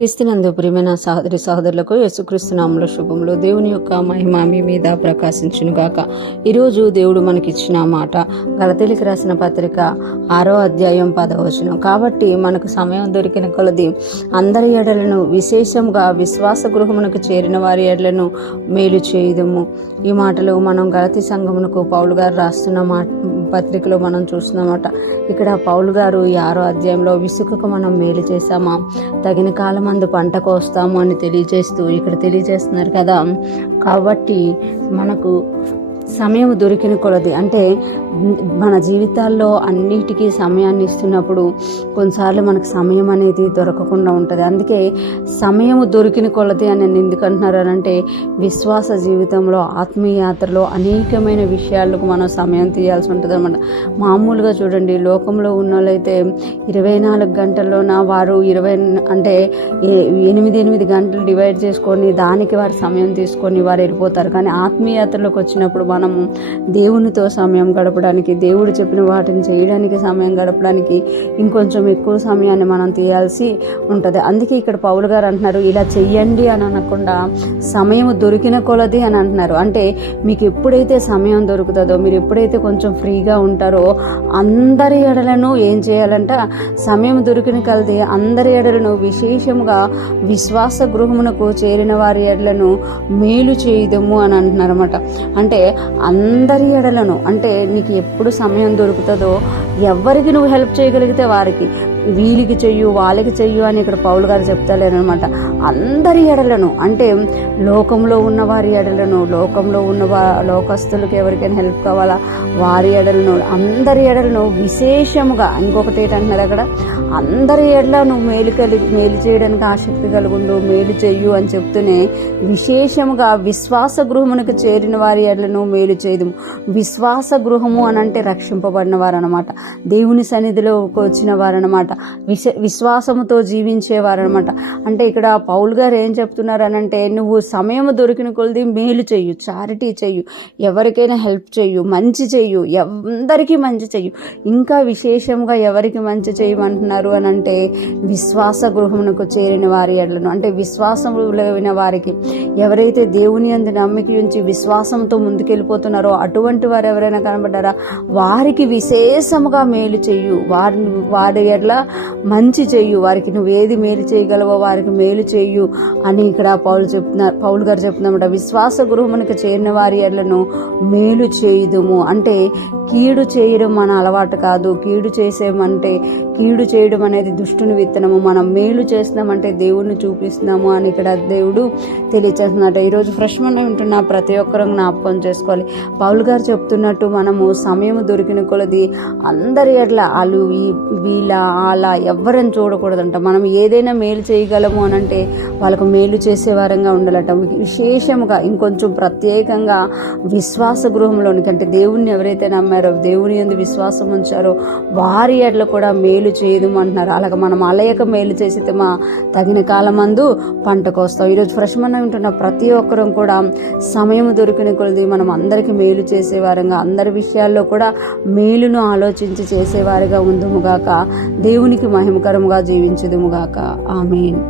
క్రీస్తునందు ప్రియమైన సహోదరి సహోదరులకు యేసుక్రీస్తు నామములో శుభములు. దేవుని యొక్క మహిమ మీ మీద ప్రకాశించును గాక. ఈరోజు దేవుడు మనకిచ్చిన మాట గలతీయులకు రాసిన పత్రిక 6వ అధ్యాయం 10వ వచనం. కాబట్టి మనకు సమయం దొరికిన కొలది అందరి ఎడలను విశేషంగా విశ్వాస గృహమునకు చేరిన వారి ఎడలను మేలు చేయుదుము. ఈ మాటలు మనం గలతీ సంఘమునకు పౌలు గారు రాస్తున్న పత్రికలో మనం చూస్తున్నామట. ఇక్కడ పౌలు గారు ఈ 6వ అధ్యాయంలో విసుకకు మనం మేలు చేశామా, తగిన కాలం మందు పంట కోస్తాము అని తెలియజేస్తూ ఇక్కడ తెలియజేస్తున్నారు కదా. కాబట్టి మనకు సమయం దొరికిన కొలది, అంటే మన జీవితాల్లో అన్నిటికీ సమయాన్ని ఇస్తున్నప్పుడు కొన్నిసార్లు మనకు సమయం అనేది దొరకకుండా ఉంటుంది. అందుకే సమయం దొరికిన కొలది అని ఎందుకంటున్నారు అంటే విశ్వాస జీవితంలో ఆత్మీయాత్రలో అనేకమైన విషయాలకు మనం సమయం తీయాల్సి ఉంటుంది అన్నమాట. మామూలుగా చూడండి, లోకంలో ఉన్న వాళ్ళైతే 24 గంటల్లోన వారు 8 గంటలు డివైడ్ చేసుకొని దానికి వారు సమయం తీసుకొని వారు వెళ్ళిపోతారు. కానీ ఆత్మీయాత్రలోకి వచ్చినప్పుడు మనము దేవునితో సమయం గడపడానికి, దేవుడు చెప్పిన వాటిని చేయడానికి సమయం గడపడానికి ఇంకొంచెం ఎక్కువ సమయాన్ని మనం తీయాల్సి ఉంటుంది. అందుకే ఇక్కడ పౌలు గారు అంటున్నారు, ఇలా చెయ్యండి అని అనకుండా సమయం దొరికిన కొలది అని అంటున్నారు. అంటే మీకు ఎప్పుడైతే సమయం దొరుకుతుందో, మీరు ఎప్పుడైతే కొంచెం ఫ్రీగా ఉంటారో అందరి ఎడలను ఏం చేయాలంట, సమయం దొరికిన కొలది అందరి ఎడలను విశేషంగా విశ్వాస గృహమునకు చేరిన వారి ఎడలను మేలు చేయుదము అని అంటున్నారు అన్నమాట. అంటే అందరి ఎడలను, అంటే నీకు ఎప్పుడు సమయం దొరుకుతుందో ఎవరికి నువ్వు హెల్ప్ చేయగలిగితే వారికి, వీళ్ళకి చెయ్యు వాళ్ళకి చెయ్యు అని ఇక్కడ పౌలు గారు చెప్తలేరనమాట. అందరి ఎడలను, అంటే లోకంలో ఉన్న వారి ఎడలను, లోకంలో ఉన్న లోకస్తులకు ఎవరికైనా హెల్ప్ కావాలా వారి ఎడలను, అందరి ఎడలను విశేషముగా, ఇంకొకటి ఏంటంటున్నారు అక్కడ, అందరి ఎడల నువ్వు మేలు చేయడానికి ఆసక్తి కలుగుండు, మేలు చెయ్యు అని చెప్తూనే విశేషముగా విశ్వాస గృహమునకు చేరిన వారి ఎడలను మేలు చేయదు. విశ్వాస గృహము అని అంటే రక్షింపబడిన వారు అనమాట, దేవుని సన్నిధిలోకి వచ్చిన వారు అనమాట, విశ్వాసముతో జీవించేవారు అనమాట. అంటే ఇక్కడ పౌలు గారు ఏం చెప్తున్నారు అని అంటే, నువ్వు సమయం దొరికిన కొలది మేలు చెయ్యు, చారిటీ చెయ్యు, ఎవరికైనా హెల్ప్ చెయ్యు, మంచి చెయ్యు, అందరికీ మంచి చెయ్యు. ఇంకా విశేషంగా ఎవరికి మంచి చేయమంటున్నారు అని అంటే విశ్వాస గృహమునకు చేరిన వారి ఎడలను, అంటే విశ్వాసములైన వారికి, ఎవరైతే దేవుని యందు నమ్మిక ఉంచి విశ్వాసంతో ముందుకెళ్ళిపోతున్నారో అటువంటి వారు ఎవరైనా కనబడ్డారా వారికి విశేషముగా మేలు చెయ్యు, వారి ఎడల మంచి చెయ్యు, వారికి నువ్వు ఏది మేలు చేయగలవో వారికి మేలు చెయ్యు అని ఇక్కడ పౌలు గారు చెప్తున్నమాట. విశ్వాస గృహమునకు చేరిన వారి ఎడలను మేలు చేయుదుము. అంటే కీడు చేయడం మన అలవాటు కాదు. కీడు చేయడం అనేది దుష్టుని విత్తనము. మనం మేలు చేస్తున్నామంటే దేవుణ్ణి చూపిస్తున్నాము అని ఇక్కడ దేవుడు తెలియచేస్తున్నట్టు. ఈరోజు ఫ్రెష్ మనం వింటున్న ప్రతి ఒక్కరూ జ్ఞాపకం చేసుకోవాలి. పౌలు గారు చెప్తున్నట్టు మనము సమయం దొరికిన కొలది అందరి ఎట్లా వాళ్ళు వీళ్ళ అలా ఎవరని చూడకూడదంట. మనం ఏదైనా మేలు చేయగలము అని అంటే వాళ్ళకు మేలు చేసే వారంగా ఉండాలట. విశేషముగా ఇంకొంచెం ప్రత్యేకంగా విశ్వాస గృహంలోనికి, అంటే దేవుణ్ణి ఎవరైతే నమ్మారో, దేవుని యందు విశ్వాసం ఉంచారో వారి ఎడల కూడా మేలు చేయదు అంటున్నారు. అలాగే మనం అలయక మేలు చేసితే మా తగిన కాలమందు పంటకు వస్తాం. ఈరోజు ఫ్రెష్ మనం వింటున్న ప్రతి ఒక్కరం కూడా సమయం దొరికిన కొలది మనం అందరికీ మేలు చేసేవారంగా, అందరి విషయాల్లో కూడా మేలును ఆలోచించి చేసేవారిగా ఉందుముగాక, దేవునికి మహిమకరముగా జీవించుదుముగాక. ఆమేన్.